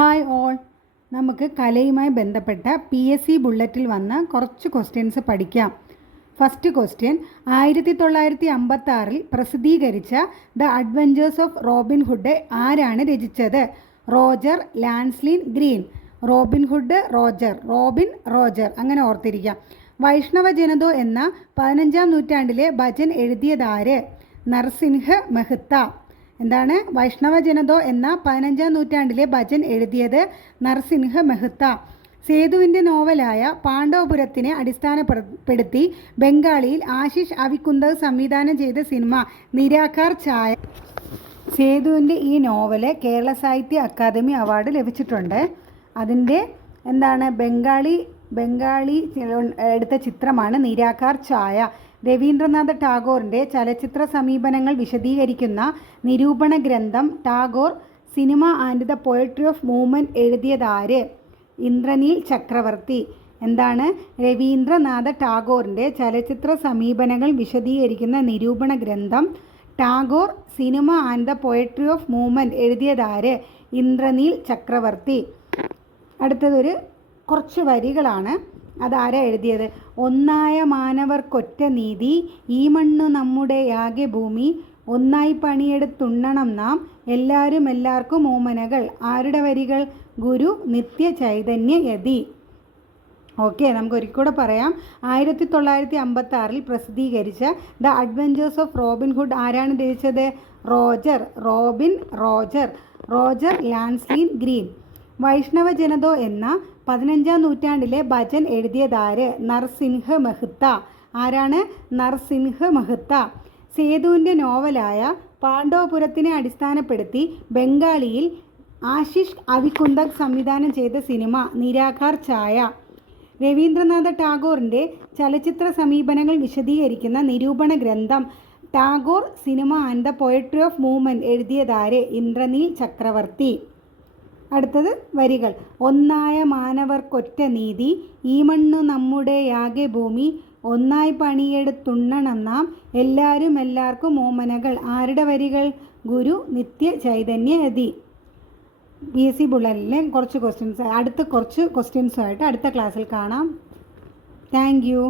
Hi all, നമുക്ക് കലയുമായി ബന്ധപ്പെട്ട PSC ബുള്ളറ്റിൽ വന്ന കുറച്ച് ക്വസ്റ്റ്യൻസ് പഠിക്കാം. ഫസ്റ്റ് ക്വസ്റ്റ്യൻ, 1956 പ്രസിദ്ധീകരിച്ച the adventures of Robin Hood ആരാണ് രചിച്ചത്? Roger Lancelyn Green. Robin Hood Roger, Robin Roger, അങ്ങനെ ഓർത്തിരിക്കാം. വൈഷ്ണവ ജനതോ എന്ന 15-ാം നൂറ്റാണ്ടിലെ ഭജൻ എഴുതിയതാര്? നർസിംഹ് മെഹ്ത്ത. എന്താണ്? വൈഷ്ണവ ജനതോ എന്ന 15-ാം നൂറ്റാണ്ടിലെ ഭജൻ എഴുതിയത് നർസിംഹ് മെഹ്ത്ത. സേതുവിൻ്റെ നോവലായ പാണ്ഡവപുരത്തിനെ അടിസ്ഥാനപ്പെടുത്തി ബംഗാളിയിൽ ആശിഷ് അവികുന്ദക് സംവിധാനം ചെയ്ത സിനിമ നിരാകാർ ഛായ. സേതുവിൻ്റെ ഈ നോവല് കേരള സാഹിത്യ അക്കാദമി അവാർഡ് ലഭിച്ചിട്ടുണ്ട്. അതിൻ്റെ ബംഗാളി എടുത്ത ചിത്രമാണ് നിരാകാർ ഛായ. രവീന്ദ്രനാഥ ടാഗോറിൻ്റെ ചലച്ചിത്ര സമീപനങ്ങൾ വിശദീകരിക്കുന്ന നിരൂപണ ഗ്രന്ഥം Tagore cinema and the poetry of movement എഴുതിയതാര്? ഇന്ദ്രനീൽ ചക്രവർത്തി. രവീന്ദ്രനാഥ ടാഗോറിൻ്റെ ചലച്ചിത്ര സമീപനങ്ങൾ വിശദീകരിക്കുന്ന നിരൂപണ ഗ്രന്ഥം Tagore cinema and the poetry of movement എഴുതിയതാര്? ഇന്ദ്രനീൽ ചക്രവർത്തി. അടുത്തതൊരു കുറച്ച് വരികളാണ്. അതാരാ എഴുതിയത്? ഒന്നായ മാനവർക്കൊറ്റ നീതി, ഈ മണ്ണു നമ്മുടെയാകെ ഭൂമി, ഒന്നായി പണിയെടുത്തുണ്ണണം നാം, എല്ലാവരും എല്ലാവർക്കും ഓമനകൾ. ആരുടെ വരികൾ? ഗുരു നിത്യ ചൈതന്യ യതി. ഓക്കെ, നമുക്ക് ഒരിക്കൽ പറയാം. 1956 പ്രസിദ്ധീകരിച്ച the adventures of Robin Hood ആരാണ് രചിച്ചത്? Robin Roger, Roger Lancelyn Green. Vaishnava Janato എന്ന 15-ാം നൂറ്റാണ്ടിലെ ഭജൻ എഴുതിയതാര്? നർസിംഹ് മെഹ്ത്ത. ആരാണ്? നർസിംഹ് മെഹ്ത്ത. സേതുവിൻ്റെ നോവലായ പാണ്ഡവപുരത്തിനെ അടിസ്ഥാനപ്പെടുത്തി ബംഗാളിയിൽ ആശിഷ് അവികുന്ദക് സംവിധാനം ചെയ്ത സിനിമ നിരാകാർ ഛായ. രവീന്ദ്രനാഥ ടാഗോറിൻ്റെ ചലച്ചിത്ര സമീപനങ്ങൾ വിശദീകരിക്കുന്ന നിരൂപണ ഗ്രന്ഥം Tagore cinema and the poetry of movement എഴുതിയതാര്? ഇന്ദ്രനീൽ ചക്രവർത്തി. അടുത്തത് വരികൾ. ഒന്നായ മാനവർക്കൊറ്റ നീതി, ഈ മണ്ണു നമ്മുടെയാകെ ഭൂമി, ഒന്നായി പണിയെടുത്തുണ്ണണം നാം, എല്ലാവരും എല്ലാവർക്കും ഓമനകൾ. ആരുടെ വരികൾ? ഗുരു നിത്യ ചൈതന്യ യതി. PSC ബുള്ളറ്റിലെ കുറച്ച് ക്വസ്റ്റ്യൻസ്, അടുത്ത കുറച്ച് ക്വസ്റ്റ്യൻസുമായിട്ട് അടുത്ത ക്ലാസ്സിൽ കാണാം. Thank you.